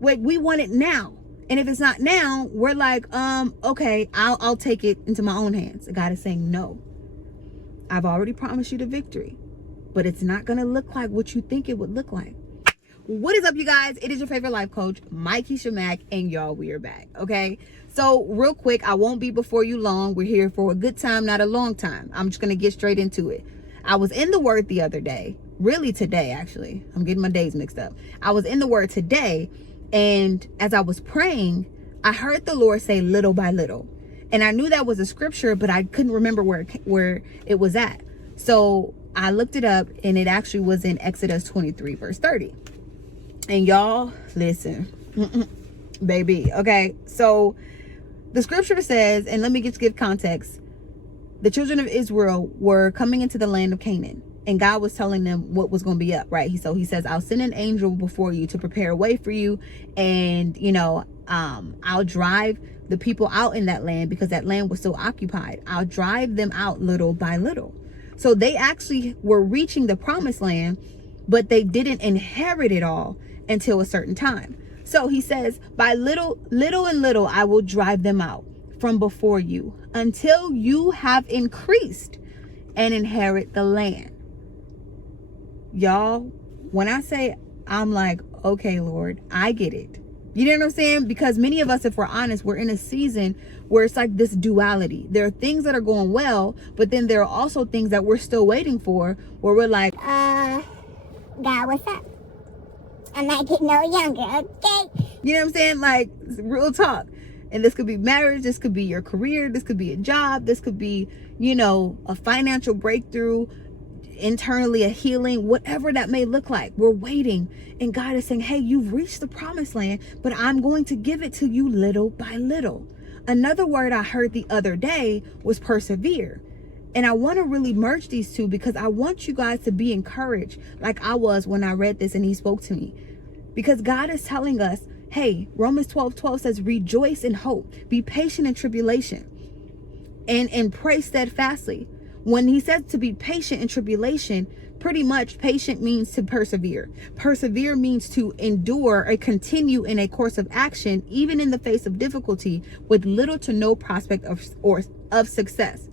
Wait, we want it now. And if it's not now, we're like, okay, I'll take it into my own hands. God is saying, no, I've already promised you the victory, but it's not going to look like what you think it would look like. What is up, you guys? It is your favorite life coach, Mykesha Mack, and y'all, we are back. Okay, so real quick, I won't be before you long. We're here for a good time, not a long time. I'm just going to get straight into it. I was in the Word the other day, really today, actually. I'm getting my days mixed up. I was in the Word today, and as I was praying, I heard the Lord say little by little. And I knew that was a scripture, but I couldn't remember where it was at. So I looked it up, and it actually was in Exodus 23, verse 30. And y'all, listen, baby. Okay, so the scripture says, and let me just give context. The children of Israel were coming into the land of Canaan, and God was telling them what was going to be up, right? So he says, I'll send an angel before you to prepare a way for you. And, I'll drive the people out in that land because that land was so occupied. I'll drive them out little by little. So they actually were reaching the promised land, but they didn't inherit it all until a certain time. So he says, by little and little, I will drive them out from before you until you have increased and inherit the land. Y'all, when I say, I'm like, okay, Lord, I get it. You know what I'm saying? Because many of us, if we're honest, we're in a season where it's like this duality. There are things that are going well, but then there are also things that we're still waiting for, where we're like, God, what's up? I'm not getting no younger, okay? You know what I'm saying? Like, real talk. And this could be marriage, this could be your career, this could be a job, this could be, a financial breakthrough, internally a healing, whatever that may look like. We're waiting, and God is saying, hey, you've reached the promised land, but I'm going to give it to you little by little. Another word I heard the other day was persevere. And I want to really merge these two because I want you guys to be encouraged like I was when I read this and he spoke to me. Because God is telling us, hey, Romans 12:12 says, rejoice in hope, be patient in tribulation, and pray steadfastly. When he says to be patient in tribulation, pretty much patient means to persevere. Persevere means to endure or continue in a course of action, even in the face of difficulty, with little to no prospect of success.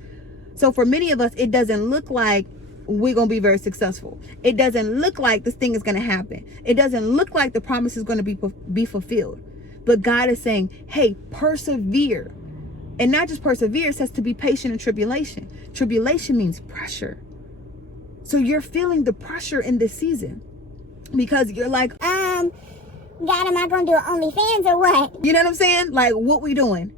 So for many of us, it doesn't look like we're going to be very successful. It doesn't look like this thing is going to happen. It doesn't look like the promise is going to be fulfilled. But God is saying, hey, persevere. And not just persevere, it says to be patient in tribulation. Tribulation means pressure. So you're feeling the pressure in this season because you're like, God, am I going to do OnlyFans or what? You know what I'm saying? Like, what we doing?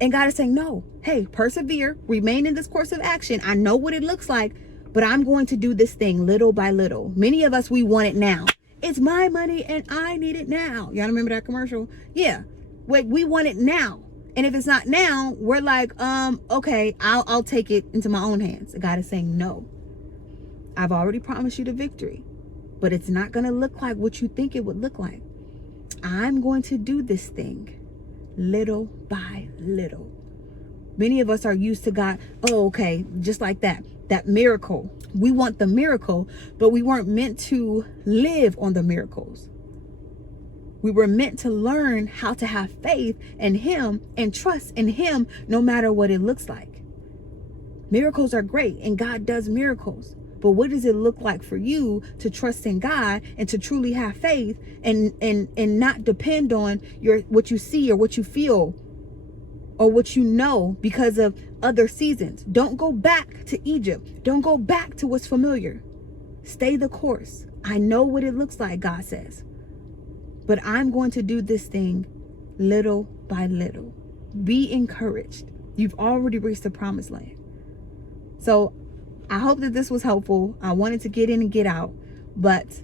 And God is saying, no, hey, persevere, remain in this course of action. I know what it looks like, but I'm going to do this thing little by little. Many of us, we want it now. It's my money and I need it now. Y'all remember that commercial? Yeah. Wait, we want it now. And if it's not now, we're like, okay, I'll take it into my own hands. God is saying, no, I've already promised you the victory, but it's not going to look like what you think it would look like. I'm going to do this thing little by little. Many of us are used to God. Oh, okay. Just like that miracle. We want the miracle, but we weren't meant to live on the miracles. We were meant to learn how to have faith in him and trust in him no matter what it looks like. Miracles are great and God does miracles. But what does it look like for you to trust in God and to truly have faith and not depend on what you see or what you feel or what you know because of other seasons? Don't go back to Egypt. Don't go back to what's familiar. Stay the course. I know what it looks like, God says. But I'm going to do this thing little by little. Be encouraged. You've already reached the promised land. So I hope that this was helpful. I wanted to get in and get out, but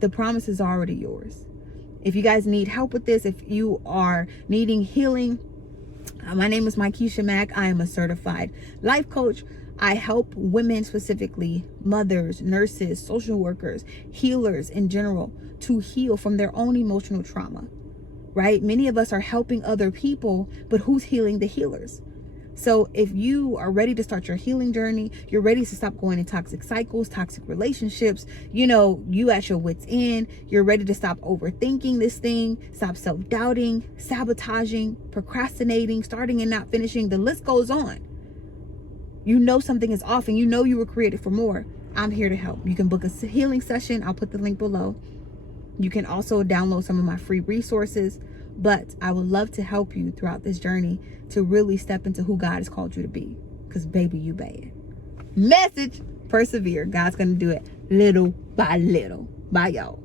the promise is already yours. If you guys need help with this, if you are needing healing, my name is Mykesha Mack. I am a certified life coach. I help women, specifically mothers, nurses, social workers, healers in general, to heal from their own emotional trauma, right? Many of us are helping other people, but who's healing the healers? So if you are ready to start your healing journey, you're ready to stop going in toxic cycles, toxic relationships, you at your wit's end, you're ready to stop overthinking this thing, stop self-doubting, sabotaging, procrastinating, starting and not finishing, the list goes on. Something is off and you were created for more. I'm here to help. You can book a healing session. I'll put the link below. You can also download some of my free resources, but I would love to help you throughout this journey to really step into who God has called you to be. Because baby, you bad. Message, persevere. God's going to do it little by little. Bye, y'all.